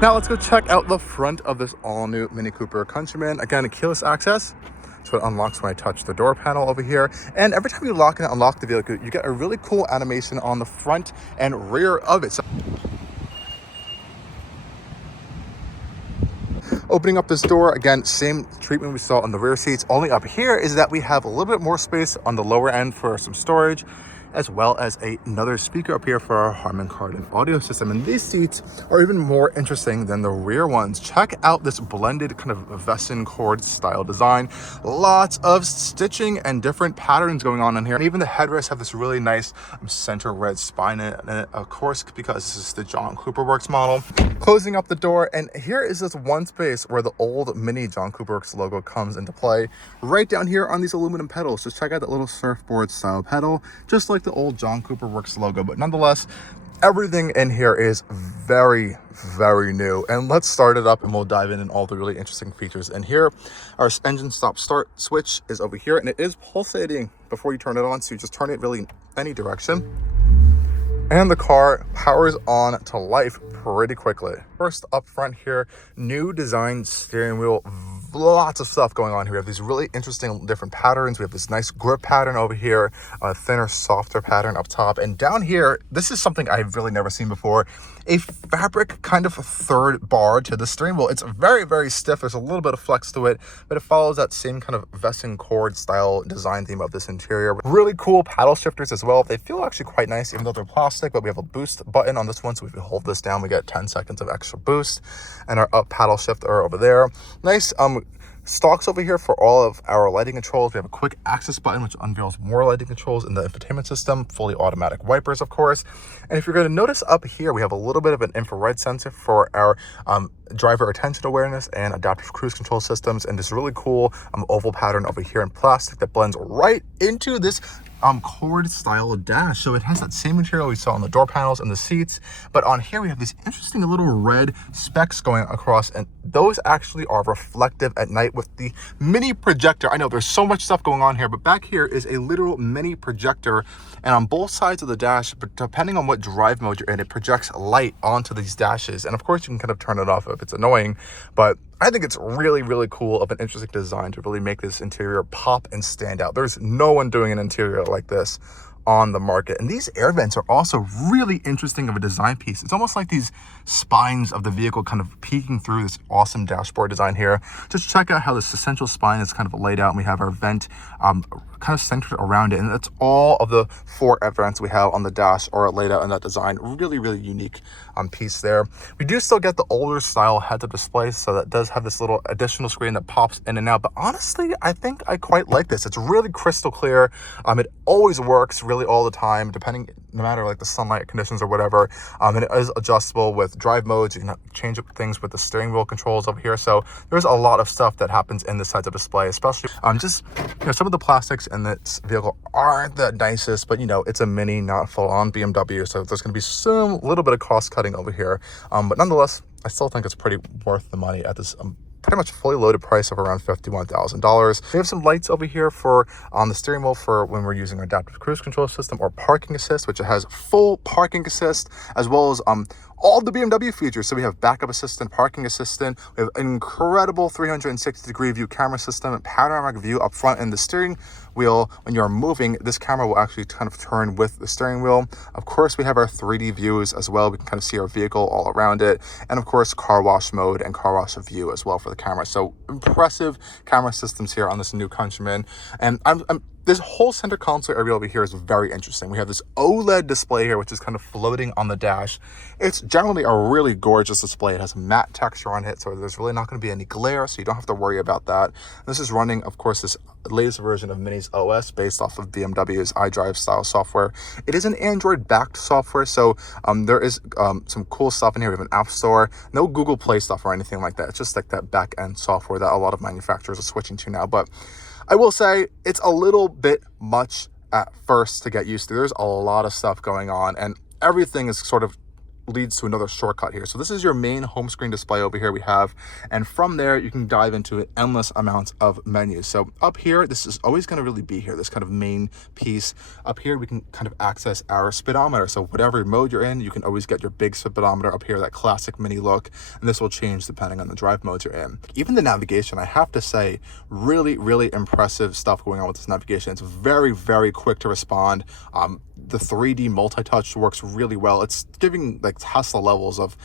Now let's go check out the front of this all-new Mini Cooper Countryman. Again, a keyless access, so it unlocks when I touch the door panel over here. And every time you lock and unlock the vehicle, you get a really cool animation on the front and rear of it. So opening up this door, again, same treatment we saw on the rear seats. Only up here is that we have a little bit more space on the lower end for some storage, as well as another speaker up here for our Harman Kardon audio system. And these seats are even more interesting than the rear ones. Check out this blended kind of veston cord style design. Lots of stitching and different patterns going on in here. And even the headrests have this really nice center red spine in it. And of course, because this is the John Cooper Works model. Closing up the door, and here is this one space where the old mini John Cooper Works logo comes into play. Right down here on these aluminum pedals. Just check out that little surfboard style pedal, just like the old John Cooper Works logo. But nonetheless, everything in here is very, very new. And let's start it up and we'll dive in all the really interesting features. And here, our engine stop start switch is over here, and it is pulsating before you turn it on. So you just turn it really any direction, and the car powers on to life pretty quickly. First up front here, new design steering wheel. Lots of stuff going on here. We have these really interesting different patterns. We have this nice grip pattern over here, a thinner, softer pattern up top. And down here, this is something I've really never seen before, a fabric kind of third bar to the steering wheel. It's very, very stiff. There's a little bit of flex to it, but it follows that same kind of veston cord style design theme of this interior. Really cool paddle shifters as well. They feel actually quite nice, even though they're plastic, but we have a boost button on this one. So if we hold this down, we get 10 seconds of extra boost, and our up paddle shifter over there. Nice stalks over here for all of our lighting controls. We have a quick access button, which unveils more lighting controls in the infotainment system, fully automatic wipers, of course. And if you're going to notice up here, we have a little bit of an infrared sensor for our driver attention awareness and adaptive cruise control systems, and this really cool oval pattern over here in plastic that blends right into this cord style dash. So it has that same material we saw on the door panels and the seats, but on here we have these interesting little red specks going across, and those actually are reflective at night with the mini projector. I know there's so much stuff going on here, but back here is a literal mini projector, and on both sides of the dash, but depending on what drive mode you're in, it projects light onto these dashes. And of course you can kind of turn it off if it's annoying, but I think it's really, really cool of an interesting design to really make this interior pop and stand out. There's no one doing an interior like this on the market. And these air vents are also really interesting of a design piece. It's almost like these spines of the vehicle kind of peeking through this awesome dashboard design here. Just check out how this essential spine is kind of laid out, and we have our vent kind of centered around it. And that's all of the 4 air vents we have on the dash are laid out in that design. Really, really unique piece there. We do still get the older style heads-up display, so that does have this little additional screen that pops in and out. But honestly, I think I quite like this. It's really crystal clear. It always works really all the time, depending, no matter like the sunlight conditions or whatever. And it is adjustable with drive modes. You can change up things with the steering wheel controls over here. So there's a lot of stuff that happens in this heads-up display, especially just, you know, some of the plastics in this vehicle aren't the nicest, but you know, it's a mini, not full-on BMW, so there's going to be some little bit of cost cutting over here, but nonetheless, I still think it's pretty worth the money at this pretty much fully loaded price of around $51,000. We have some lights over here for on the steering wheel for when we're using our adaptive cruise control system or parking assist, which it has full parking assist, as well as all the BMW features. So we have backup assistant, parking assistant, we have an incredible 360-degree view camera system, and panoramic view up front in the steering wheel. When you're moving, this camera will actually kind of turn with the steering wheel. Of course, we have our 3D views as well. We can kind of see our vehicle all around it. And of course, car wash mode and car wash view as well for the camera. So impressive camera systems here on this new Countryman. And this whole center console area over here is very interesting. We have this OLED display here, which is kind of floating on the dash. It's generally a really gorgeous display. It has a matte texture on it, so there's really not going to be any glare, so you don't have to worry about that. This is running, of course, this latest version of MINI's OS based off of BMW's iDrive style software. It is an Android-backed software, so there is some cool stuff in here. We have an app store, no Google Play stuff or anything like that. It's just like that back-end software that a lot of manufacturers are switching to now. But I will say it's a little bit much at first to get used to. There's a lot of stuff going on, and everything is sort of leads to another shortcut here. So this is your main home screen display over here we have, and from there you can dive into endless amounts of menus. So up here, this is always going to really be here, this kind of main piece. Up here we can kind of access our speedometer. So whatever mode you're in, you can always get your big speedometer up here, that classic mini look, and this will change depending on the drive modes you're in. Even the navigation, I have to say, really impressive stuff going on with this navigation. It's very quick to respond. The 3D multi-touch works really well. It's giving like Tesla levels of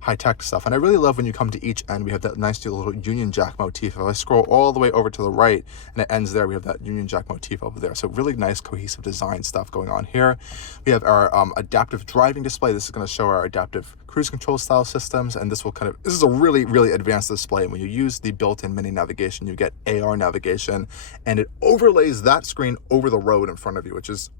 high-tech stuff, and I really love when you come to each end, we have that nice little Union Jack motif. If I scroll all the way over to the right and it ends there, we have that Union Jack motif over there. So really nice cohesive design stuff going on here. We have our adaptive driving display. This is going to show our adaptive cruise control style systems, and this is a really advanced display. And when you use the built-in mini navigation, you get AR navigation, and it overlays that screen over the road in front of you, which is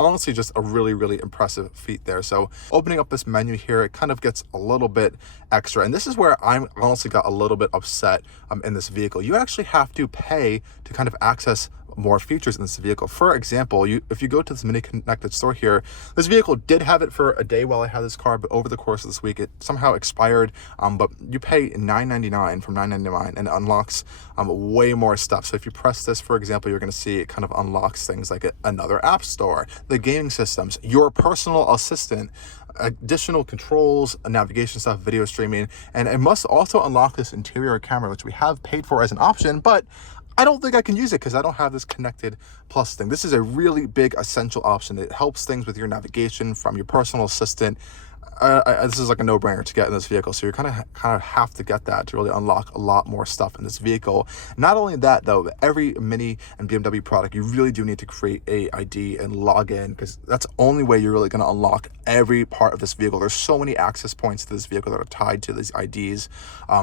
honestly just a really impressive feat there. So opening up this menu here, it kind of gets a little bit extra, and this is where I'm honestly got a little bit upset in this vehicle. You actually have to pay to kind of access more features in this vehicle. For example, if you go to this mini connected store here, this vehicle did have it for a day while I had this car, but over the course of this week it somehow expired. But you pay $9.99 from $9.99 and it unlocks way more stuff. So if you press this, for example, you're going to see it kind of unlocks things like another app store, the gaming systems, your personal assistant, additional controls, navigation stuff, video streaming, and it must also unlock this interior camera, which we have paid for as an option, but I don't think I can use it because I don't have this connected plus thing. This is a really big essential option. It helps things with your navigation from your personal assistant. This is like a no-brainer to get in this vehicle, so you kind of have to get that to really unlock a lot more stuff in this vehicle. Not only that though, every Mini and BMW product, you really do need to create a ID and log in, because that's the only way you're really going to unlock every part of this vehicle. There's so many access points to this vehicle that are tied to these IDs.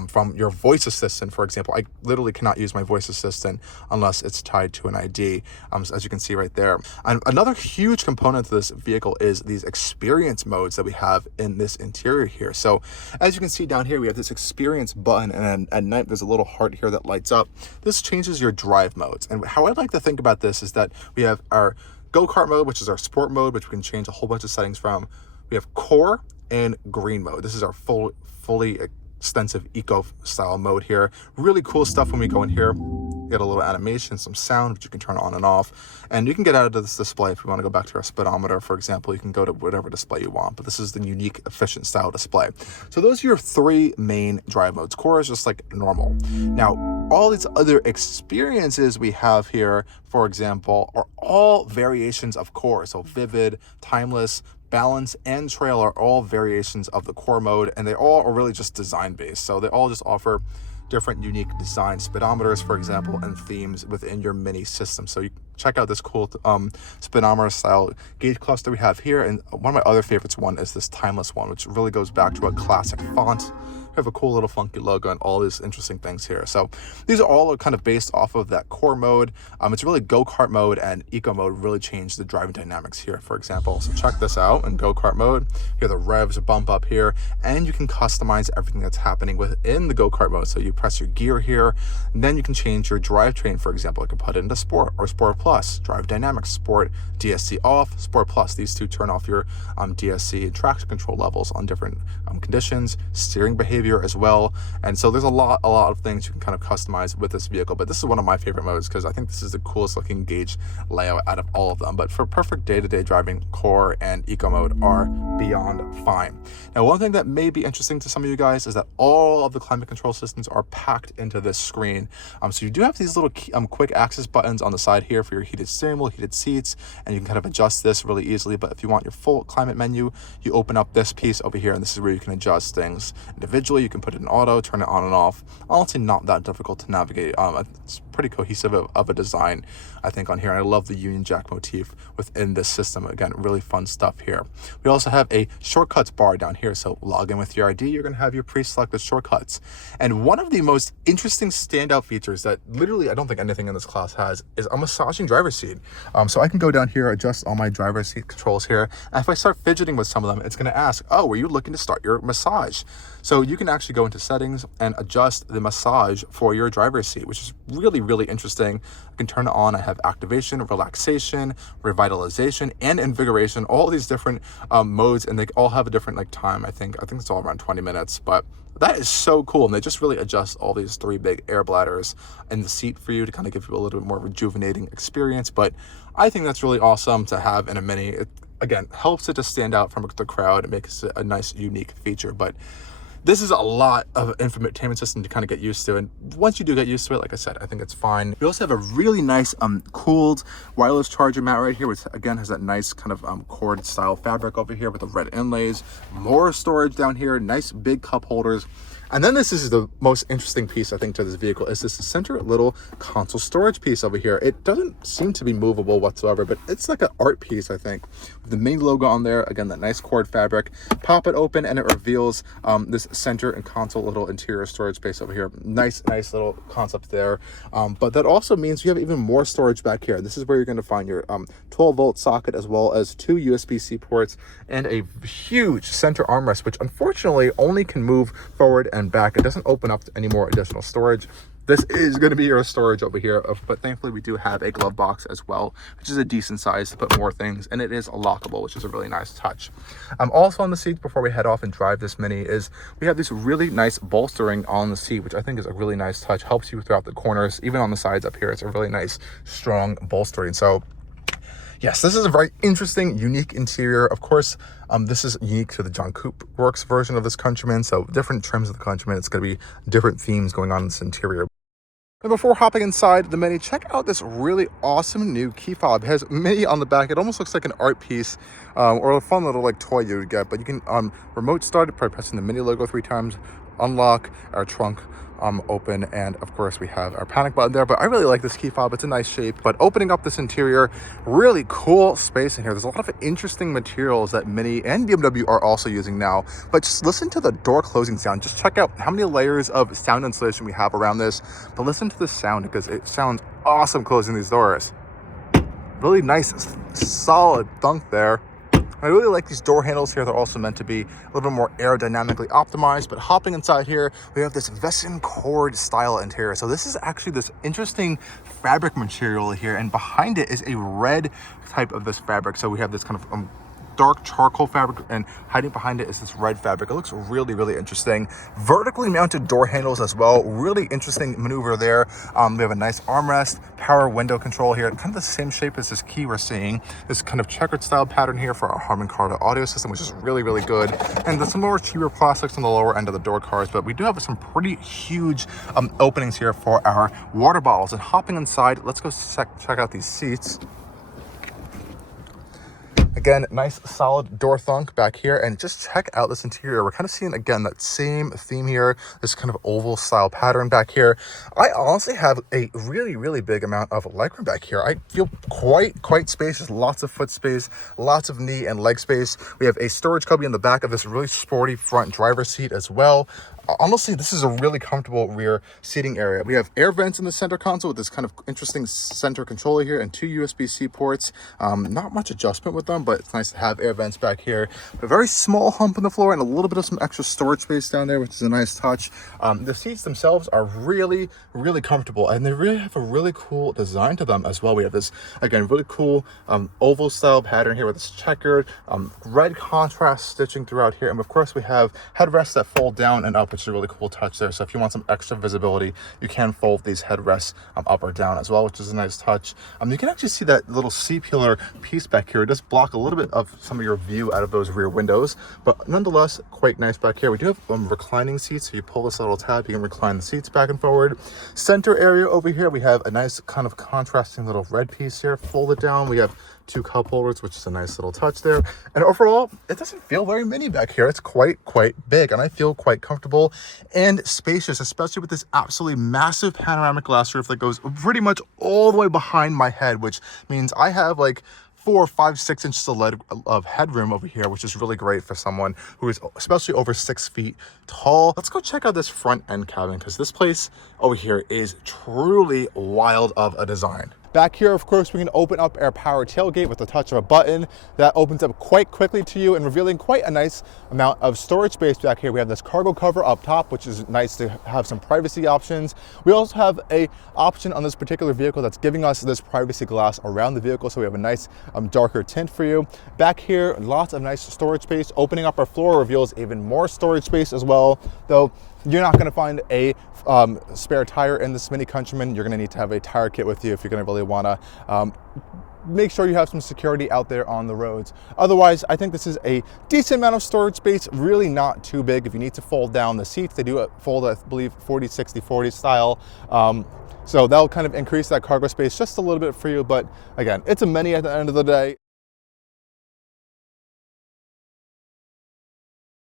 From your voice assistant, for example, I literally cannot use my voice assistant unless it's tied to an ID, as you can see right there. And another huge component to this vehicle is these experience modes that we have in this interior here. So as you can see down here, we have this experience button, and at night there's a little heart here that lights up. This changes your drive modes, and how I'd like to think about this is that we have our go-kart mode, which is our sport mode, which we can change a whole bunch of settings from. We have core and green mode. This is our fully extensive eco style mode here. Really cool stuff when we go in here. You get a little animation, some sound, which you can turn on and off, and you can get out of this display. If we want to go back to our speedometer, for example, you can go to whatever display you want, but this is the unique efficient style display. So those are your three main drive modes. Core is just like normal. Now all these other experiences we have here, for example, are all variations of core. So vivid, timeless, balance, and trail are all variations of the core mode, and they all are really just design based. So they all just offer different unique design speedometers, for example, and themes within your Mini system. So you check out this cool speedometer style gauge cluster we have here. And one of my other favorites one is this timeless one, which really goes back to a classic font. We have a cool little funky logo and all these interesting things here. So these are all kind of based off of that core mode. It's really go-kart mode and eco mode really change the driving dynamics here, for example. So check this out in go-kart mode. Here the revs bump up here, and you can customize everything that's happening within the go-kart mode. So you press your gear here, and then you can change your drivetrain, for example. You can put it into sport or sport plus, drive dynamics, sport, DSC off, sport plus. These two turn off your DSC and traction control levels on different conditions, steering behavior as well. And so there's a lot of things you can kind of customize with this vehicle, but this is one of my favorite modes because I think this is the coolest looking gauge layout out of all of them. But for perfect day-to-day driving, core and eco mode are beyond fine. Now, one thing that may be interesting to some of you guys is that all of the climate control systems are packed into this screen. So you do have these little quick access buttons on the side here for your heated steering wheel, heated seats, and you can kind of adjust this really easily. But if you want your full climate menu, you open up this piece over here, and this is where you can adjust things individually. You can put it in auto, turn it on and off. Honestly, not that difficult to navigate. It's pretty cohesive of a design, I think, on here. And I love the Union Jack motif within this system. Again, really fun stuff here. We also have a shortcuts bar down here. So log in with your ID, you're going to have your pre-selected shortcuts. And one of the most interesting standout features that literally I don't think anything in this class has is a massaging driver's seat. So I can go down here, adjust all my driver's seat controls here. And if I start fidgeting with some of them, it's going to ask, oh, were you looking to start your massage? So you can can actually go into settings and adjust the massage for your driver's seat, which is really, really interesting. I can turn it on. I have activation, relaxation, revitalization, and invigoration, all these different modes, and they all have a different like time. I think it's all around 20 minutes, but that is so cool. And they just really adjust all these 3 big air bladders in the seat for you to kind of give you a little bit more rejuvenating experience. But I think that's really awesome to have in a Mini. It, again, helps it to stand out from the crowd. It makes it a nice, unique feature. But this is a lot of infotainment system to kind of get used to, and once you do get used to it, like I said, I think it's fine. We also have a really nice cooled wireless charger mat right here, which again has that nice kind of cord style fabric over here with the red inlays. More storage down here, nice big cup holders. And then this is the most interesting piece, I think, to this vehicle is this center little console storage piece over here. It doesn't seem to be movable whatsoever, but it's like an art piece, I think. With the MINI logo on there, again, that nice cord fabric. Pop it open and it reveals this center and console little interior storage space over here. Nice little concept there. But that also means you have even more storage back here. This is where you're going to find your 12-volt socket, as well as 2 USB-C ports and a huge center armrest, which unfortunately only can move forward and back. It doesn't open up to any more additional storage. This is going to be your storage over here, but thankfully we do have a glove box as well, which is a decent size to put more things, and it is lockable, which is a really nice touch. Also on the seats, before we head off and drive this Mini, is we have this really nice bolstering on the seat, which I think is a really nice touch. Helps you throughout the corners, even on the sides up here. It's a really nice, strong bolstering. So yes, this is a very interesting, unique interior. Of course, this is unique to the John Cooper Works version of this Countryman. So different trims of the Countryman. It's going to be different themes going on in this interior. And before hopping inside the Mini, check out this really awesome new key fob. It has MINI on the back. It almost looks like an art piece or a fun little like toy you would get. But you can remote start it by pressing the MINI logo 3 times, unlock our trunk, open, and of course we have our panic button there. But I really like this key fob. It's a nice shape. But opening up this interior, really cool space in here. There's a lot of interesting materials that MINI and BMW are also using now. But just listen to the door closing sound. Just check out how many layers of sound insulation we have around this. But listen to the sound, because it sounds awesome closing these doors. Really nice solid thunk there. I really like these door handles here. They're also meant to be a little bit more aerodynamically optimized. But hopping inside here, we have this Vesson cord style interior. So this is actually this interesting fabric material here, and behind it is a red type of this fabric. So we have this kind of dark charcoal fabric, and hiding behind it is this red fabric. It looks really, really interesting. Vertically mounted door handles as well. Really interesting maneuver there. We have a nice armrest, power window control here, kind of the same shape as this key we're seeing. This kind of checkered style pattern here for our Harman Kardon audio system, which is really, really good. And there's some more cheaper plastics on the lower end of the door cards, but we do have some pretty huge openings here for our water bottles. And hopping inside, let's go check out these seats. Again, nice solid door thunk back here, and just check out this interior. We're kind of seeing, again, that same theme here, this kind of oval style pattern back here. I honestly have a really, really big amount of legroom back here. I feel quite spacious, lots of foot space, lots of knee and leg space. We have a storage cubby in the back of this really sporty front driver's seat as well. Honestly, this is a really comfortable rear seating area. We have air vents in the center console with this kind of interesting center controller here and 2 USB-C ports. Not much adjustment with them, but it's nice to have air vents back here. A very small hump in the floor and a little bit of some extra storage space down there, which is a nice touch. The seats themselves are really, really comfortable, and they really have a really cool design to them as well. We have this, again, really cool oval style pattern here with this checkered red contrast stitching throughout here. And of course, we have headrests that fold down and up, which is a really cool touch there. So if you want some extra visibility, you can fold these headrests up or down as well, which is a nice touch. You can actually see that little C-pillar piece back here. It does block a little bit of some of your view out of those rear windows, but nonetheless, quite nice back here. We do have reclining seats, so you pull this little tab, you can recline the seats back and forward. Center area over here, we have a nice kind of contrasting little red piece here. Fold it down, we have 2 cup holders, which is a nice little touch there. And overall, it doesn't feel very mini back here. It's quite big, and I feel quite comfortable and spacious, especially with this absolutely massive panoramic glass roof that goes pretty much all the way behind my head, which means I have like 4, 5, 6 inches of headroom over here, which is really great for someone who is especially over 6 feet tall. Let's go check out this front end cabin, because this place over here is truly wild of a design. Back here, of course, we can open up our power tailgate with the touch of a button. That opens up quite quickly to you and revealing quite a nice amount of storage space back here. We have this cargo cover up top, which is nice to have some privacy options. We also have a option on this particular vehicle that's giving us this privacy glass around the vehicle, so we have a nice darker tint for you. Back here, lots of nice storage space. Opening up our floor reveals even more storage space as well, though you're not going to find a spare tire in this Mini Countryman. You're going to need to have a tire kit with you if you're going to really want to make sure you have some security out there on the roads. Otherwise, I think this is a decent amount of storage space, really not too big. If you need to fold down the seats, they do fold, I believe, 40-60-40 style. So that'll kind of increase that cargo space just a little bit for you. But again, it's a Mini at the end of the day.